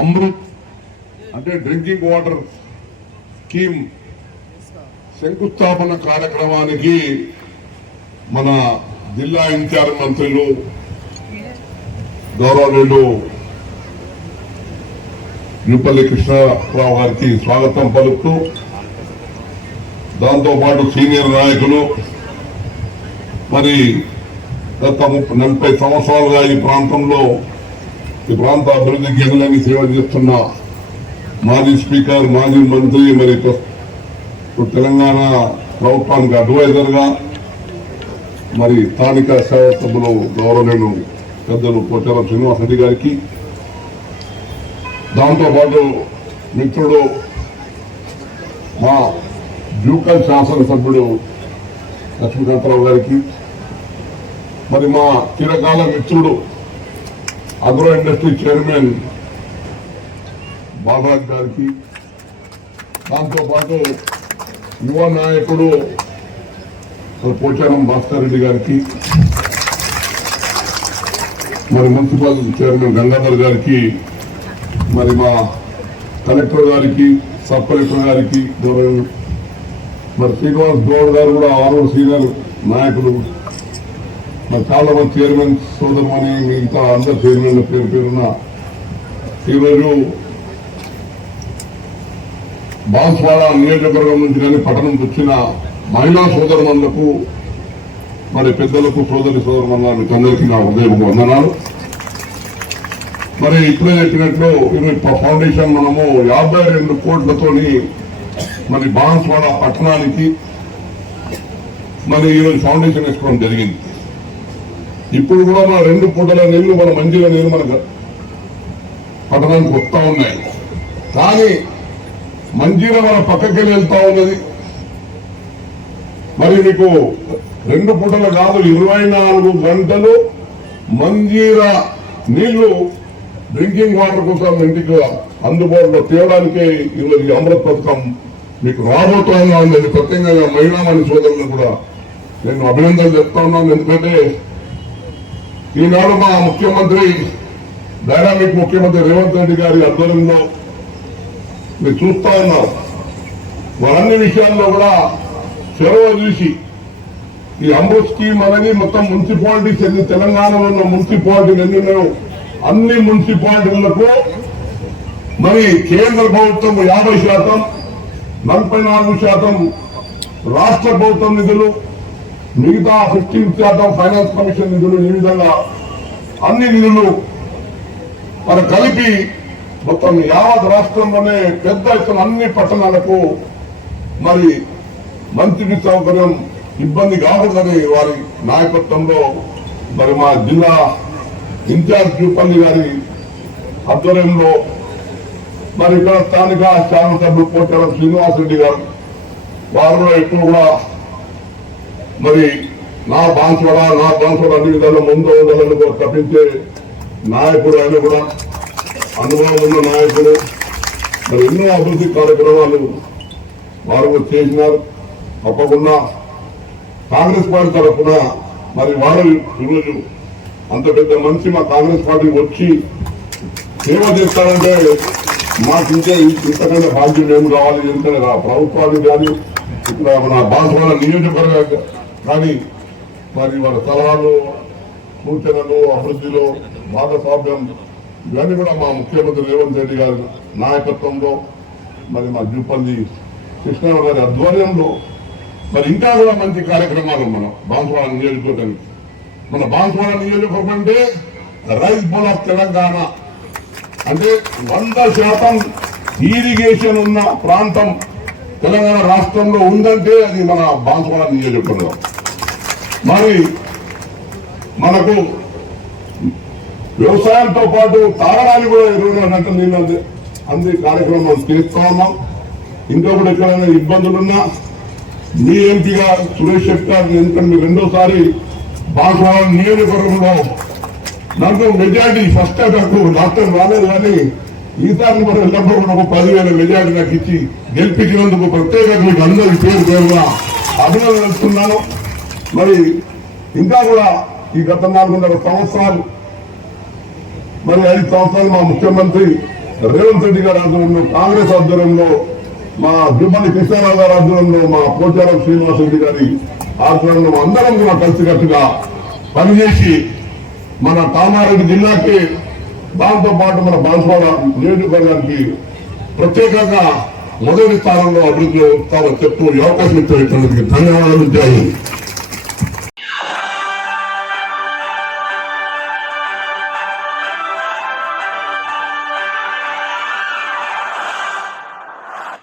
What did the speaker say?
అమృత్ అంటే drinking water scheme శంకుస్థాపన కార్యక్రమానికి మన జిల్లా ఇన్ఛార్జ్ మంత్రులు గౌరవనీయులు యూపల్లి కృష్ణారావు గారికి స్వాగతం పలుకుతూ దాంతోపాటు సీనియర్ నాయకులు మరి గత 40 సంవత్సరాలుగా ఈ ప్రాంతంలో ఈ ప్రాంత అభివృద్ధికి ఎనలేని సేవ చేస్తున్న మాజీ స్పీకర్ మాజీ మంత్రి మరి తెలంగాణ ప్రభుత్వానికి అడ్వైజర్ గా మరి స్థానిక శాసనసభ్యులు గౌరవనీయులు పెద్దలు పోచారం శ్రీనివాసరెడ్డి గారికి దాంతోపాటు మిత్రుడు మా జూకల్ శాసనసభ్యుడు లక్ష్మీకాంతరావు గారికి మరి మా చిరకాల మిత్రుడు అగ్రో ఇండస్ట్రీ చైర్మన్ బాలరాజ్ గారికి దాంతోపాటు యువ నాయకుడు పోచారం భాస్కర్ రెడ్డి గారికి మరి మున్సిపల్ చైర్మన్ గంగాధర్ గారికి మరి మా కలెక్టర్ గారికి సబ్ కలెక్టర్ గారికి మరి శ్రీనివాస్ గౌడ్ గారు కూడా ఆరో సీనియర్ నాయకులు మరి చాలా మంది చైర్మన్ సోదరుమని మిగతా అందరు చైర్మన్ పేరున ఈరోజు బాన్స్వాడ నియోజకవర్గం నుంచి కానీ పట్టణంకి వచ్చిన మహిళా సోదరుమణులకు మరి పెద్దలకు సోదరుమణులకు అందరికీ నా ఉదయం వందనాలు. మరి ఇప్పుడే చెప్పినట్లు ఫౌండేషన్ మనము 52 కోట్లతోని మరి బాన్స్వాడ పట్టణానికి మరి ఈరోజు ఫౌండేషన్ వేసుకోవడం జరిగింది. ఇప్పుడు కూడా మన 2 పూటల నీళ్లు మన మంచిగా నీళ్లు మనకు పట్టణానికి వస్తా ఉన్నాయి. కానీ మంజీరా మన పక్కకి వెళ్తా ఉన్నది. మరి మీకు 2 పూటలు కాదు 24 గంటలు మంజీరా నీళ్లు డ్రింకింగ్ వాటర్ కోసం ఇంటికి అందుబాటులో తేవడానికే ఈరోజు ఈ అమృత్ పథకం మీకు రాబోతున్నా నేను ప్రత్యేకంగా మహిళామణి సోదరులను కూడా నేను అభినందనలు చెప్తా ఉన్నాను. ఎందుకంటే ఈనాడు మా ముఖ్యమంత్రి డైనామిక్ ముఖ్యమంత్రి రేవంత్ రెడ్డి గారి ఆధ్వర్యంలో మీరు చూస్తా ఉన్నారు. వారన్ని విషయాల్లో కూడా చొరవ చూసి ఈ అమృత్ స్కీమ్ అనేది మొత్తం మున్సిపాలిటీస్ ఎన్ని తెలంగాణలో ఉన్న మున్సిపాలిటీలు ఎన్ని ఉన్నాయో అన్ని మున్సిపాలిటీలకు మరి కేంద్ర ప్రభుత్వం 50%, 44% రాష్ట్ర ప్రభుత్వం నిధులు, మిగతా 15% ఫైనాన్స్ కమిషన్ నిధులు, ఈ విధంగా అన్ని నిధులు మరి కలిపి మొత్తం యావత్ రాష్ట్రంలోనే పెద్ద ఎత్తున అన్ని పట్టణాలకు మరి మంచినీటి సౌకర్యం ఇబ్బంది కాకూడదని వారి నాయకత్వంలో మరి మా జిల్లా ఇన్ఛార్జ్ యూపల్లి గారి ఆధ్వర్యంలో మరి ఇక్కడ స్థానిక శాసనసభ్యులు పోచారం శ్రీనివాసరెడ్డి గారు వారు కూడా ఎక్కువ కూడా మరి నా బాన్స్వాడ అన్ని విధాలు ముందు ఉండాలని తప్పించే నాయకుడు ఆయన కూడా అనుభవం ఉన్న నాయకుడు. మరి ఎన్నో అభివృద్ధి కార్యక్రమాలు వారు చేసినారు. తప్పకుండా కాంగ్రెస్ పార్టీ తరఫున మరి వారు ఈరోజు అంత పెద్ద మనిషి మా కాంగ్రెస్ పార్టీ వచ్చి సేవ చేస్తారంటే మాకు ఇంతకన్నా భాగ్యం ఏమి కావాలి. ఎందుకంటే ప్రభుత్వాలు కానీ ఇక్కడ మన బాన్స్వాడ నియోజకవర్గం కానీ మరి వాళ్ళ సలహాలు సూచనలు అభివృద్ధిలో భాగస్వామ్యం ఇవన్నీ కూడా మా ముఖ్యమంత్రి రేవంత్ రెడ్డి గారి నాయకత్వంలో మరి మా జూపల్లి కృష్ణారావు గారి ఆధ్వర్యంలో మరి ఇంకా కూడా మంచి కార్యక్రమాలు మన బాన్స్వాడ నియోజకవర్గానికి. మన బాన్స్వాడ నియోజకవర్గం అంటే రైస్ బౌల్ ఆఫ్ తెలంగాణ అంటే 100% ఇరిగేషన్ ఉన్న ప్రాంతం తెలంగాణ రాష్ట్రంలో ఉందంటే అది మన బాన్స్వాడ నియోజకవర్గం. మరి మనకు వ్యవసాయంతో పాటు తాగడానికి కూడా 24 గంటల నీళ్ళు అందే కార్యక్రమం చేస్తా ఉన్నాం. ఇంకా కూడా ఎక్కడైనా ఇబ్బందులున్నా మీ ఎంపీగా సురేష్ శెట్టర్ ఎందుకంటే మీరు 2వ బాన్స్వాడ నియోజకవర్గంలో నాకు మెజార్టీ ఫస్ట్ టైం నాకు డాక్టర్ రాలేదు కానీ ఈసారి మనం వెళ్ళినప్పుడు కూడా ఒక 10,000 మెజార్టీ నాకు ఇచ్చి గెలిపించినందుకు ప్రత్యేకంగా మీకు అందరి పేరుగా అభినందనలు తెలుస్తున్నాను. మరి ఇంకా కూడా ఈ గత 4.5 సంవత్సరాలు మరి 5 సంవత్సరాలు మా ముఖ్యమంత్రి రేవంత్ రెడ్డి గారి ఆధ్వర్యంలో, కాంగ్రెస్ ఆధ్వర్యంలో, మా దుబ్బల్లి కృష్ణారావు గారి ఆధ్వర్యంలో, మా పోచారం శ్రీనివాస్ రెడ్డి గారి ఆధ్వర్యంలో అందరం కూడా కలిసికట్టుగా పనిచేసి మన కామారెడ్డి జిల్లాకి, దాంతో పాటు మన బాన్స్వాడ నియోజకవర్గానికి ప్రత్యేకంగా మొదటి స్థానంలో అభివృద్ధిలో వస్తామని చెప్తూ ఈ అవకాశం ఇచ్చిన ధన్యవాదాలు.